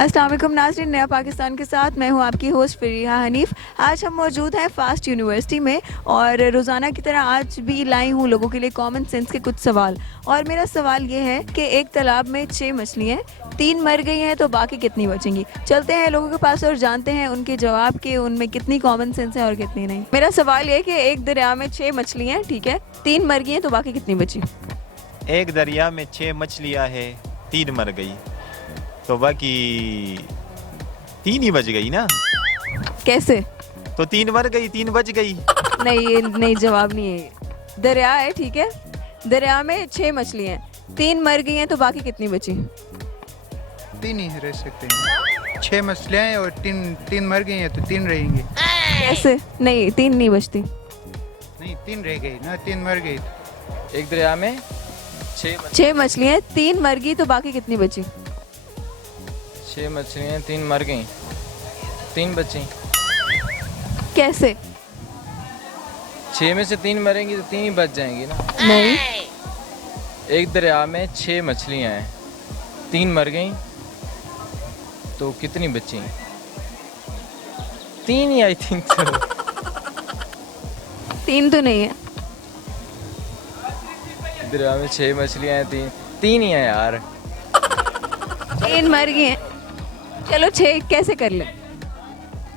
अस्सलाम वालेकुम नाज़रीन, नया पाकिस्तान के साथ मैं हूं आपकी होस्ट फरीहा हनीफ। आज हम मौजूद हैं फास्ट यूनिवर्सिटी में और रोज़ाना की तरह आज भी लाई हूं लोगों के लिए कॉमन सेंस के कुछ सवाल। और मेरा सवाल ये है कि एक तालाब में 6 मछलियाँ, 3 मर गई हैं तो बाकी कितनी बचेंगी। चलते हैं लोगों के पास और जानते हैं उनके जवाब के उनमें कितनी कॉमन सेंस है और कितनी नहीं। मेरा सवाल ये है कि एक दरिया में 6 मछलियाँ, ठीक है, 3 मर गई हैं तो बाकी कितनी बची। एक दरिया में 6 मछलियाँ है, 3 मर गई तो बाकी 3 ही बच गई ना। कैसे? तो 3 मर गई, 3 बच गई। नहीं, ये नहीं, जवाब नहीं है। दरिया है, ठीक है, दरिया में 6 मछलियाँ हैं, 3 मर गई हैं तो बाकी कितनी बची। 3 ही रह सकते हैं। 6 मछलियाँ हैं और 3 मर गई हैं तो 3 रहेंगी। कैसे? नहीं, 3 नहीं बचती। नहीं, 3 रह गई ना, 3 मर गई। एक दरिया में 6 मछलियाँ, 3 मर गई तो बाकी कितनी बची। 6 मछलियाँ, 3 मर गई, 3 बची। कैसे? 6 में से 3 मरेंगी तो 3 ही बच जाएंगी ना। नहीं, एक दरिया में 6 मछलियाँ हैं, 3 मर गई तो कितनी बची। 3 ही आई थिंक। 3 तो नहीं है। दरिया में 6 मछलियाँ हैं, 3 ही हैं यार। 3 मर गई हैं, चलो 6 कैसे कर ले।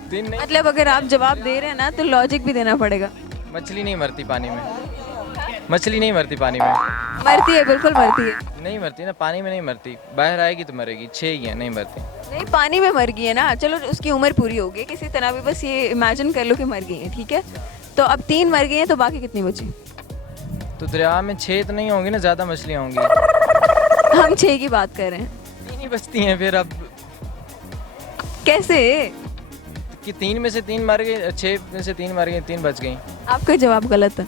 3 नहीं, मतलब अगर आप जवाब दे रहे हैं ना तो लॉजिक भी देना पड़ेगा। मछली नहीं मरती पानी में, मछली नहीं मरती पानी में। मरती है, बिल्कुल मरती है। नहीं मरती ना, पानी में नहीं मरती, बाहर आएगी तो मरेगी। 6 ही हैं, नहीं मरती। नहीं, पानी में मर गई है ना, चलो उसकी उम्र पूरी हो गई किसी तरह भी, बस ये इमेजिन कर लो कि मर गई है, ठीक है। तो अब 3 मर गई हैं तो बाकी कितनी बची। तो दरिया में 6 तो नहीं होंगी ना, ज़्यादा मछलियाँ होंगी। हम 6 की बात कर रहे हैं। 3 ही बचती हैं फिर। अब कैसे? कि 3 में से 3 मर गए, 6 में से 3 मर गए, 3 बच गई। आपका जवाब गलत है।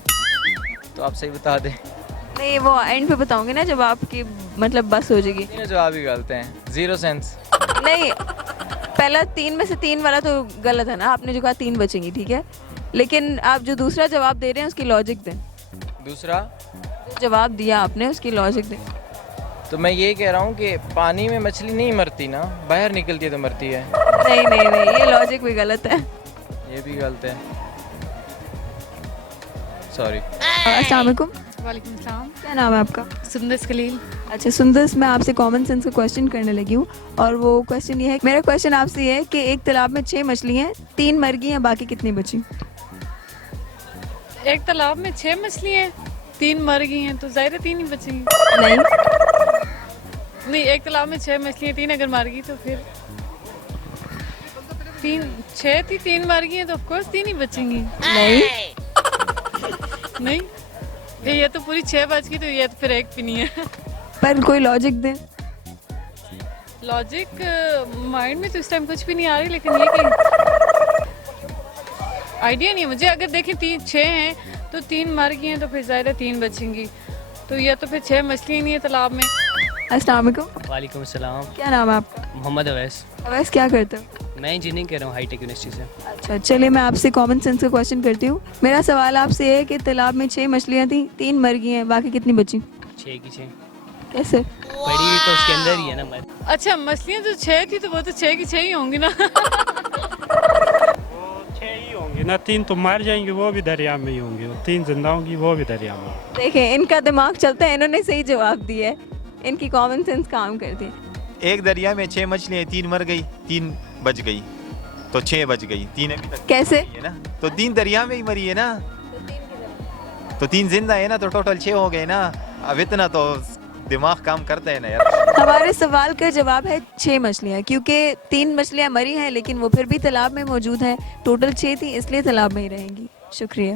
तो आप सही बता दें। नहीं, वो एंड पे बताऊंगे ना जब आपकी मतलब बस हो जाएगी। तीनों जवाब ही गलत हैं, 0 सेंस। नहीं, पहला 3 में से 3 वाला तो गलत है ना, आपने जो कहा 3 बचेंगी, ठीक है, लेकिन आप जो दूसरा जवाब दे रहे हैं उसकी लॉजिक दें। दूसरा जो जवाब दिया आपने उसकी लॉजिक दें। तो मैं ये कह रहा हूँ कि पानी में मछली नहीं मरती ना, बाहर निकलती है तो मरती है। नहीं नहीं नहीं, ये लॉजिक भी गलत है। ये भी गलत है, सॉरी। अस्सलाम वालेकुम। वालेकुम सलाम। क्या नाम है आपका? सुंदस खलील। अच्छा सुंदस, मैं आपसे कॉमन सेंस का क्वेश्चन करने लगी हूँ और वो क्वेश्चन ये है, मेरा क्वेश्चन आपसे ये है कि एक तालाब में 6 मछलियाँ हैं, 3 मर गई हैं, बाकी कितनी बची। एक तालाब में 6 मछलियाँ हैं, 3 मर गई हैं तो ज़ाहिर है 3 ही बचेंगी। नहीं नहीं, एक तालाब में 6 मछलियाँ, 3 अगर मर गई तो फिर 6 थी, 3 मर गई हैं तो ऑफकोर्स 3 ही बचेंगी। नहीं नहीं, ये तो पूरी 6 बच गई तो ये तो फिर एक भी नहीं है। पर कोई लॉजिक दे। लॉजिक माइंड में तो इस टाइम कुछ भी नहीं आ रही, लेकिन ये कि आइडिया नहीं है मुझे। अगर देखें 6 हैं तो 3 मर गई हैं तो फिर ज़ाहिर है 3 बचेंगी, तो ये तो फिर 6 मछलियाँ नहीं है तालाब में। अस्सलाम वालेकुम। वालेकुम अस्सलाम। क्या नाम है आपका? मोहम्मद अवैस। अवैस, क्या करते हो? मैं इंजीनियरिंग कर रहा हूँ हाईटेक यूनिवर्सिटी से। अच्छा चलिए, मैं आपसे कॉमन सेंस का क्वेश्चन करती हूँ। मेरा सवाल आपसे है कि तालाब में 6 मछलियाँ थी, 3 मर गई हैं, बाकी कितनी बची। 6 की 6 कैसे? बड़ी तो उसके अंदर ही है ना मर। अच्छा, मछलियाँ जो 6 थी तो वो तो 6 की 6 ही होंगी ना। 6 ही होंगी ना, 3 तो मर जाएंगे, वो भी दरिया में ही होंगे, 3 जिंदा होंगी, वो भी दरिया में। देखें, इनका दिमाग चलता है, इन्होंने सही जवाब दिया है, इनकी कॉमन सेंस काम करती है। एक दरिया में 6 मछलियाँ, 3 मर गई, 3 बच गई तो 6 बच गई। 3 अभी तक कैसे? है ना, तो 3 दरिया में ही मरी है ना, तो 3 जिंदा है ना, तो टोटल 6 हो गए ना। अब इतना तो दिमाग काम करता है ना यार। हमारे सवाल का जवाब है 6 मछलियाँ, क्योंकि 3 मछलियाँ मरी हैं लेकिन वो फिर भी तालाब में मौजूद हैं। टोटल 6 थी, इसलिए तालाब में ही रहेंगी। शुक्रिया।